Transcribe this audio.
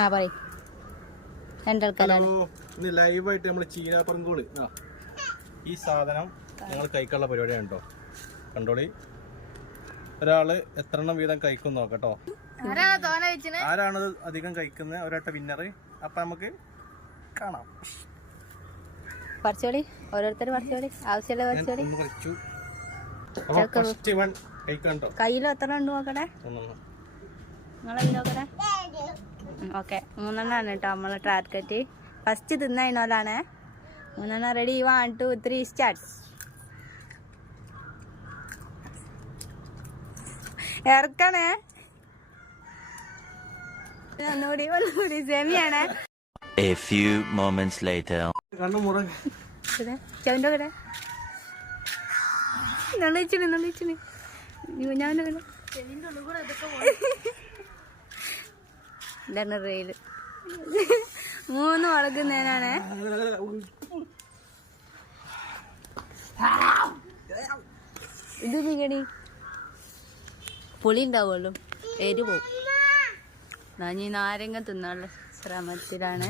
ആ പറ രണ്ടാൾക്കാരാണ് ഇന്ന് ലൈവായിട്ട് നമ്മള് ചീനാപ്പറങ്കോള് ഈ സാധനം ഞങ്ങൾ കഴിക്കാനുള്ള പരിപാടിയാണ് കേട്ടോ. കണ്ടോളി, ഒരാള് എത്ര എണ്ണം വീതം കഴിക്കും നോക്കട്ടോ. ആരാണ് അധികം കഴിക്കുന്നത് ഒരാട്ട വിന്നറ്. അപ്പൊ നമുക്ക് കാണാം. പറിച്ചോളി, ഓരോരുത്തർ പറിച്ചോളി, ആവശ്യമുള്ള പറിച്ചോളി. കയ്യിലും എത്ര ഉണ്ട് നോക്കട്ടെ, നിങ്ങളെ നോക്കട്ടെ. ഓക്കെ, 3 കേട്ടോ നമ്മളെ ടാർഗറ്റ്. ഫസ്റ്റ് തിന്നതിനോലാണ് 3. Ready, 1 2 3 start. ഇറക്കണേ, ഒന്നുകൂടി സെമിയാണ്. A few moments later. ചവന്റെ കട നളിച്ചിന് ഞാൻ ഇതാണ് റെയില്. 3 വളക്കുന്നതിനാണ്. ഇത് നീങ്ങണി പുളി ഉണ്ടാവുള്ളൂ, എരി പോവും. ഞാൻ ഈ നാരങ്ങ തിന്നാനുള്ള ശ്രമത്തിലാണ്.